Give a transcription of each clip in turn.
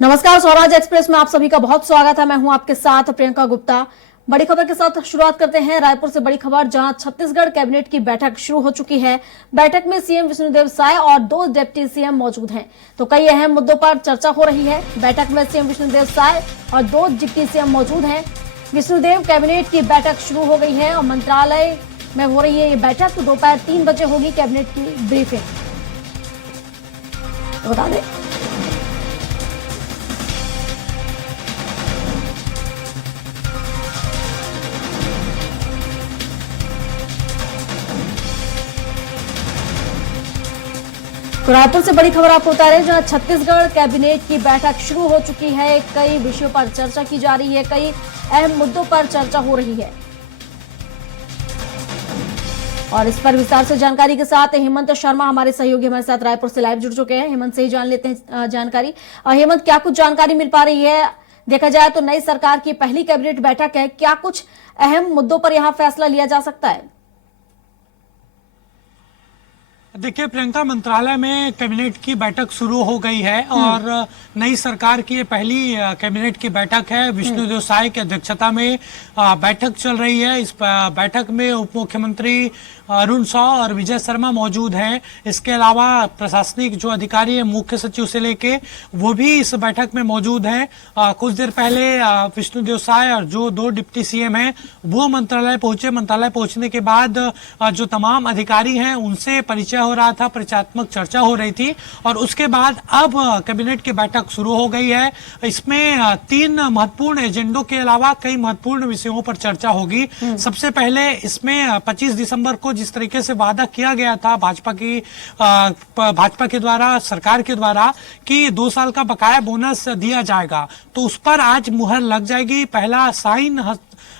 नमस्कार, स्वराज एक्सप्रेस में आप सभी का बहुत स्वागत है। मैं हूं आपके साथ प्रियंका गुप्ता। बड़ी खबर के साथ शुरुआत करते हैं। रायपुर से बड़ी खबर, जहां छत्तीसगढ़ कैबिनेट की बैठक शुरू हो चुकी है। बैठक में सीएम विष्णुदेव साय और 2 डिप्टी सीएम मौजूद हैं, तो कई अहम मुद्दों पर चर्चा हो रही है। बैठक में सीएम विष्णुदेव साय और 2 डिप्टी सीएम मौजूद हैं। विष्णुदेव कैबिनेट की बैठक शुरू हो गई है और मंत्रालय में हो रही है ये बैठक। दोपहर 3 बजे होगी कैबिनेट की ब्रीफिंग। बता दें, तो रायपुर से बड़ी खबर आपको बता रहे हैं, जहां छत्तीसगढ़ कैबिनेट की बैठक शुरू हो चुकी है। कई विषयों पर चर्चा की जा रही है, कई अहम मुद्दों पर चर्चा हो रही है। और इस पर विस्तार से जानकारी के साथ हेमंत शर्मा हमारे सहयोगी हमारे साथ रायपुर से लाइव जुड़ चुके हैं। हेमंत से ही जान लेते हैं जानकारी। हेमंत, क्या कुछ जानकारी मिल पा रही है? देखा जाए तो नई सरकार की पहली कैबिनेट बैठक है, क्या कुछ अहम मुद्दों पर यहां फैसला लिया जा सकता है? देखिए प्रियंका, मंत्रालय में कैबिनेट की बैठक शुरू हो गई है और नई सरकार की ये पहली कैबिनेट की बैठक है। विष्णुदेव साय की अध्यक्षता में बैठक चल रही है। इस बैठक में उप मुख्यमंत्री अरुण साव और विजय शर्मा मौजूद हैं। इसके अलावा प्रशासनिक जो अधिकारी है, मुख्य सचिव से लेके, वो भी इस बैठक में मौजूद हैं। कुछ देर पहले विष्णुदेव साय और जो 2 डिप्टी सीएम हैं वो मंत्रालय पहुंचे। मंत्रालय पहुंचने के बाद जो तमाम अधिकारी हैं उनसे परिचय हो रहा था, परिचयात्मक चर्चा हो रही थी और उसके बाद अब कैबिनेट की बैठक शुरू हो गई है। इसमें 3 महत्वपूर्ण एजेंडों के अलावा कई महत्वपूर्ण विषयों पर चर्चा होगी। सबसे पहले इसमें 25 दिसंबर को जिस तरीके से वादा किया गया था भाजपा के द्वारा, सरकार के द्वारा, कि 2 साल का बकाया बोनस दिया जाएगा, तो उस पर आज मुहर लग जाएगी। पहला साइन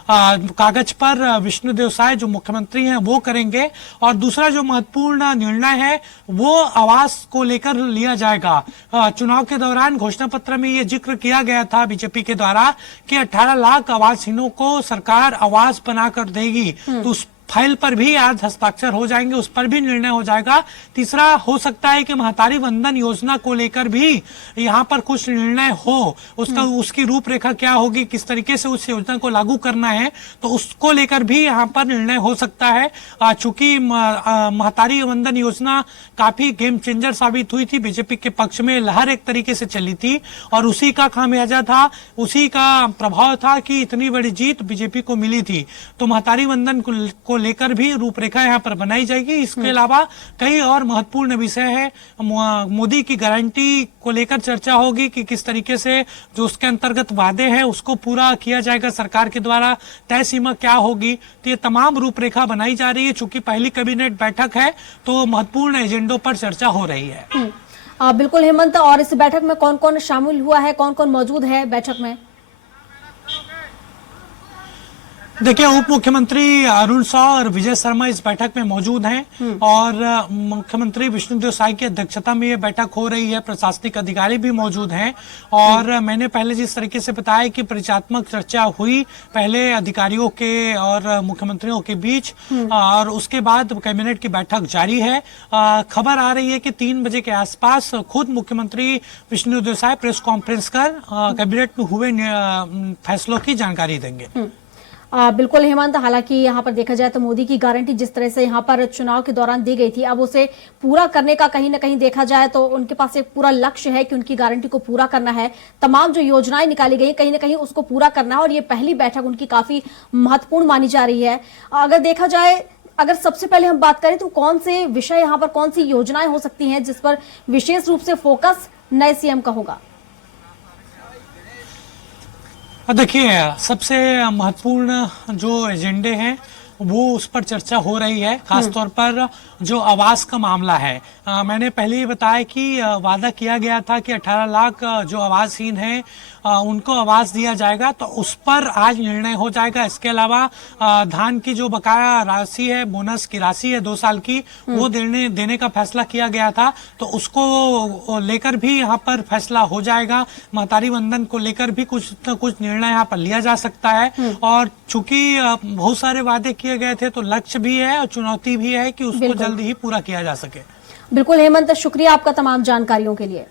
कागज पर विष्णुदेव साय जो मुख्यमंत्री हैं वो करेंगे और दूसरा जो महत्वपूर्ण निर्णय है वो आवास को लेकर लिया जाएगा। चुनाव के दौरान घोषणा पत्र में ये जिक्र किया गया था बीजेपी के द्वारा कि 18 लाख आवासहीनों को सरकार आवास बनाकर देगी, तो उस फाइल पर भी आज हस्ताक्षर हो जाएंगे, उस पर भी निर्णय हो जाएगा। तीसरा हो सकता है कि महतारी वंदन योजना को लेकर भी यहाँ पर कुछ निर्णय हो, उसकी रूपरेखा क्या होगी, किस तरीके से उस योजना को लागू करना है, तो उसको लेकर भी यहाँ पर निर्णय हो सकता है। चूंकि महतारी वंदन योजना काफी गेम चेंजर साबित हुई थी, बीजेपी के पक्ष में लहर एक तरीके से चली थी और उसी का खामियाजा था, उसी का प्रभाव था कि इतनी बड़ी जीत बीजेपी को मिली थी। तो महतारी वंदन को लेकर भी रूपरेखा यहाँ पर बनाई जाएगी। इसके अलावा कई और महत्वपूर्ण विषय है। मोदी की गारंटी को लेकर चर्चा होगी कि किस तरीके से जो उसके अंतर्गत वादे हैं उसको पूरा किया जाएगा सरकार के द्वारा, तय सीमा क्या होगी, तो ये तमाम रूपरेखा बनाई जा रही है। चूंकि पहली कैबिनेट बैठक है तो महत्वपूर्ण एजेंडों पर चर्चा हो रही है। बिल्कुल हेमंत, और इस बैठक में कौन कौन शामिल हुआ है, कौन कौन मौजूद है बैठक में? देखिए, उप मुख्यमंत्री अरुण साव और विजय शर्मा इस बैठक में मौजूद हैं और मुख्यमंत्री विष्णुदेव साय की अध्यक्षता में ये बैठक हो रही है। प्रशासनिक अधिकारी भी मौजूद हैं और मैंने पहले जिस तरीके से बताया कि परिचयात्मक चर्चा हुई पहले अधिकारियों के और मुख्यमंत्रियों के बीच और उसके बाद कैबिनेट की बैठक जारी है। खबर आ रही है कि 3 बजे के आसपास खुद मुख्यमंत्री विष्णुदेव साय प्रेस कॉन्फ्रेंस कर कैबिनेट में हुए फैसलों की जानकारी देंगे। बिल्कुल हेमंत, हालांकि यहाँ पर देखा जाए तो मोदी की गारंटी जिस तरह से यहाँ पर चुनाव के दौरान दी गई थी, अब उसे पूरा करने का कहीं ना कहीं देखा जाए तो उनके पास एक पूरा लक्ष्य है कि उनकी गारंटी को पूरा करना है। तमाम जो योजनाएं निकाली गई कहीं ना कहीं उसको पूरा करना है और ये पहली बैठक उनकी काफी महत्वपूर्ण मानी जा रही है। अगर देखा जाए, अगर सबसे पहले हम बात करें तो कौन से विषय यहाँ पर, कौन सी योजनाएं हो सकती हैं जिस पर विशेष रूप से फोकस नए सीएम का होगा? देखिए, सबसे महत्वपूर्ण जो एजेंडे हैं वो उस पर चर्चा हो रही है, खासतौर पर जो आवास का मामला है। मैंने पहले ही बताया कि वादा किया गया था कि 18 लाख जो आवासहीन हैं उनको आवास दिया जाएगा, तो उस पर आज निर्णय हो जाएगा। इसके अलावा धान की जो बकाया राशि है, बोनस की राशि है 2 साल की, वो देने का फैसला किया गया था, तो उसको लेकर भी यहाँ पर फैसला हो जाएगा। महतारी वंदन को लेकर भी कुछ न कुछ निर्णय यहाँ पर लिया जा सकता है और चूंकि बहुत सारे वादे किए गए थे तो लक्ष्य भी है और चुनौती भी है कि उसको जल्दी ही पूरा किया जा सके। बिल्कुल हेमंत, शुक्रिया आपका तमाम जानकारियों के लिए।